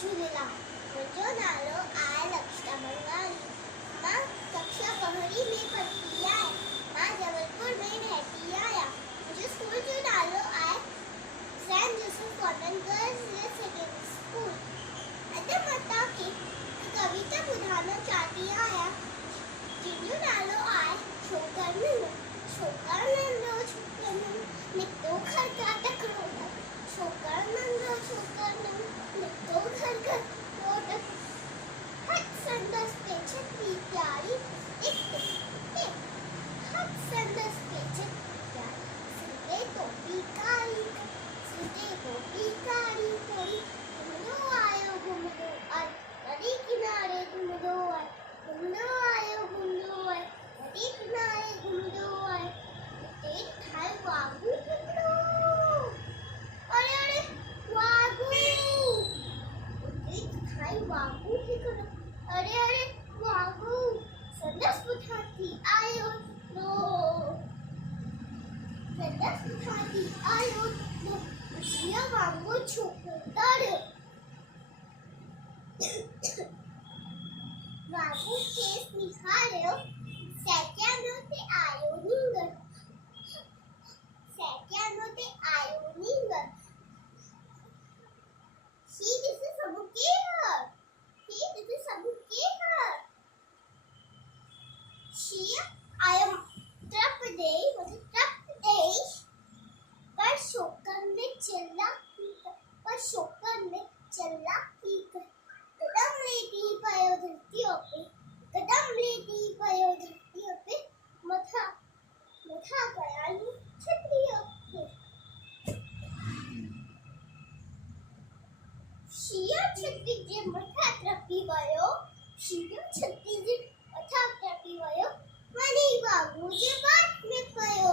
झूलेलाल। मुंहिंजो नालो आहे लक्षिता मंगलानी। मां कक्षा पहली में पढ़ती आहियां। मां जबलपुर में रहती आहियां। मुंहिंजे स्कूल जो नालो आहे saint Joseph convent girls secondary school. अॼु मां तव्हांखे कविता ॿुधाइणु चाहती आहियां जंहिंजो नालो आहे छोकर नंढो। छोकर नंढो छोकर नंढो निकितो घर का तकिड़ो छोकर नंढो निकितो घर का तकिड़ो हथ संदसि पे छतरी प्यारी हथ संदसि पे छतरी प्यारी सिर टोपी कारी कोई घुमदो आयो नदी किनारे घुमदो आयो नदी किनारे घुमदो आयो तेज ठाए वागू हिकिड़ो अरे वागू तेज ठाए वागू हिकिड़ो अरे वागू संदसि पुठियां थी आयो जीअं वांगुरु छोकिर वागू खेस निहारियो सेकियानो ते आयो नींगर He this is Sabuke her. She I am Trapadesh पर शोकर ने चला कदम लेती पायो धरतियों पे मथा गया यूं छतरियों पे शिया छतरी जे मथा ट्रपी वयो मनी बाबू जे बात में पयो